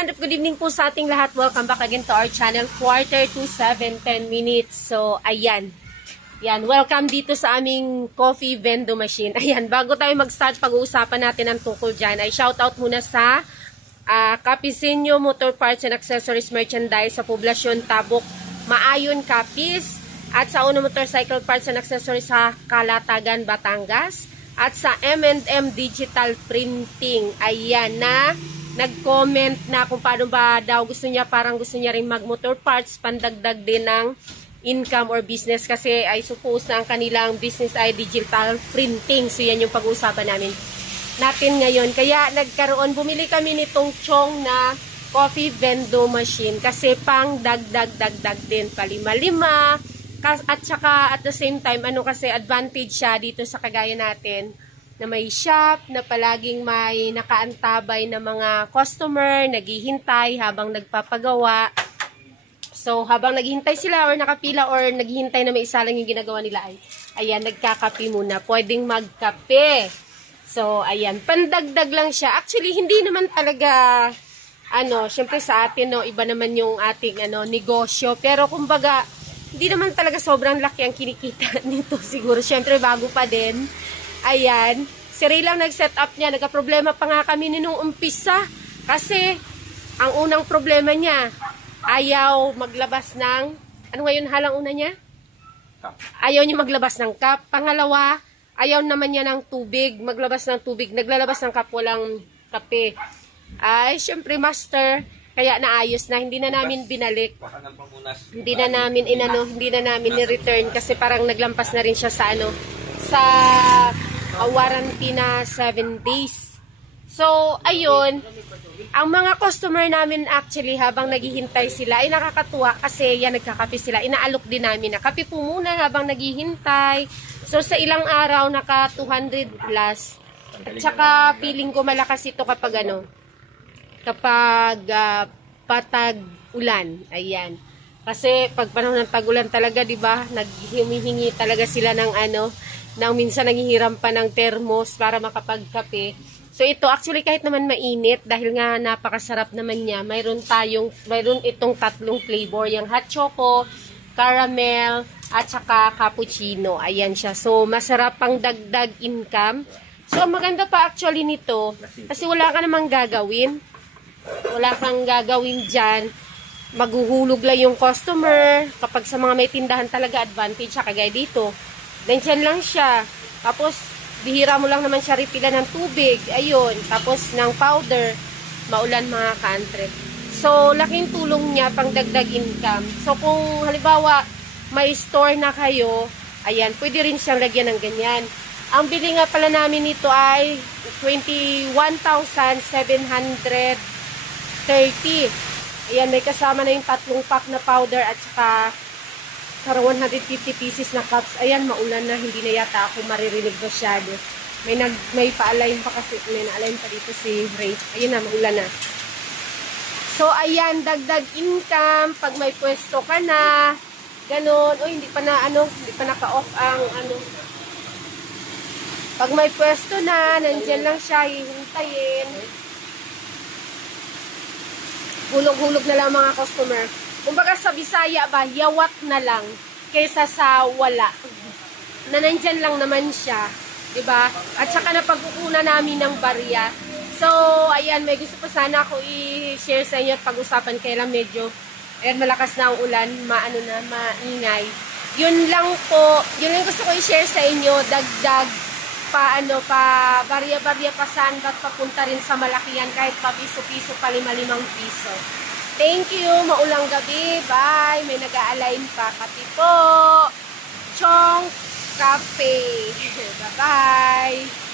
everyone. Good evening po sa ating lahat. Welcome back again to our channel. 6:45, 10 minutes. So, ayan. Yan, welcome dito sa aming coffee vendo machine. Ayan, bago tayo mag-start pag-uusapan natin ang tungkol dyan, ay shoutout muna sa Capizinho Motor Parts and Accessories Merchandise sa Poblasyon Tabuk, Maayon, Capiz, at sa Uno Motorcycle Parts and Accessories sa Calatagan, Batangas, at sa M&M Digital Printing. Ayan na nag-comment na kung paano ba daw gusto niya, parang gusto niya rin mag-motor parts, pandagdag din ng income or business kasi I suppose na ang kanilang business ay digital printing. So yan yung pag-uusapan natin ngayon. Kaya bumili kami nitong Chong na coffee vendo machine kasi pang dagdag din, palima-lima. At saka at the same time, kasi advantage siya dito sa kagaya natin na may shop, na palaging may nakaantabay na mga customer, naghihintay habang nagpapagawa. So, habang naghihintay sila or nakapila or naghihintay na may isa lang yung ginagawa nila ayan, nagkakape muna. Pwedeng magkape. So, ayan, pandagdag lang siya. Actually, hindi naman talaga, syempre sa atin, iba naman yung ating, negosyo. Pero, kumbaga, hindi naman talaga sobrang laki ang kinikita nito siguro. Siyempre, bago pa din. Ayan. Si Ray lang nag-set up niya. Nagka-problema pa nga kami nung umpisa. Kasi, ang unang problema niya, ayaw maglabas ng, ano ngayon halang una niya? Cup. Ayaw niya maglabas ng cup. Pangalawa, ayaw naman niya ng tubig. Maglabas ng tubig. Naglalabas ng cup, walang kape. Ay, siyempre, master, kaya naayos na, hindi na namin binalik. Hindi na namin ni-return kasi parang naglampas na rin siya sa sa warranty na 7 days. So, ayun, ang mga customer namin actually habang naghihintay sila ay nakakatuwa kasi yan nagkakape sila. Inaalok din namin na kape po muna habang naghihintay. So, sa ilang araw naka 200 plus. At saka feeling ko malakas ito kapag kapag patag ulan. Ayan. Kasi pag panahon ng tag-ulan talaga, 'di ba? Naghihingi talaga sila ng nang minsan naghihiram pa ng thermos para makapagkape. So ito actually kahit naman mainit dahil nga napakasarap naman niya. Mayroon itong tatlong flavor, yung hot choco, caramel, at saka cappuccino. Ayan siya. So masarap pang dagdag income. So maganda pa actually nito kasi wala ka namang gagawin. Wala kang gagawin dyan. Maghuhulog lang yung customer. Kapag sa mga may tindahan talaga, advantage siya. Kagaya dito. Nandiyan lang siya. Tapos, bihira mo lang naman siya refilan ng tubig. Ayun. Tapos, ng powder. Maulan mga ka-antre. So, laking tulong niya pang dagdag income. So, kung halimbawa, may store na kayo, ayan, pwede rin siyang lagyan ng ganyan. Ang bili nga pala namin nito ay 21,730. Ayan, may kasama na yung tatlong pack na powder at saka 150 pieces na cups. Ayan, maulan na. Hindi na yata ako maririnig masyado. May pa-align pa kasi. May na-align pa dito si Ray. Ayan na, maulan na. So, ayan, dagdag income. Pag may pwesto ka na, ganun. O, hindi pa naka-off ang Pag may pwesto na, nandyan lang siya, hihintayin. Hulog-hulog na lang mga customer. Kumbaga sa Bisaya ba, yawat na lang kaysa sa wala. Na nandyan lang naman siya. Diba? At saka napagkukunan namin ng barya. So, ayan, may gusto pa sana ako i-share sa inyo at pag-usapan. Kaya lang medyo, ayan, malakas na ang ulan, maingay. Yun lang po, yun lang gusto ko i-share sa inyo, dagdag pa barya-barya pa saan ba't papunta rin sa malakihan kahit pa piso-piso pa 5 piso. Thank you, maulang gabi, bye, may nag-a-align pa, kape po, Chong Cafe, bye-bye.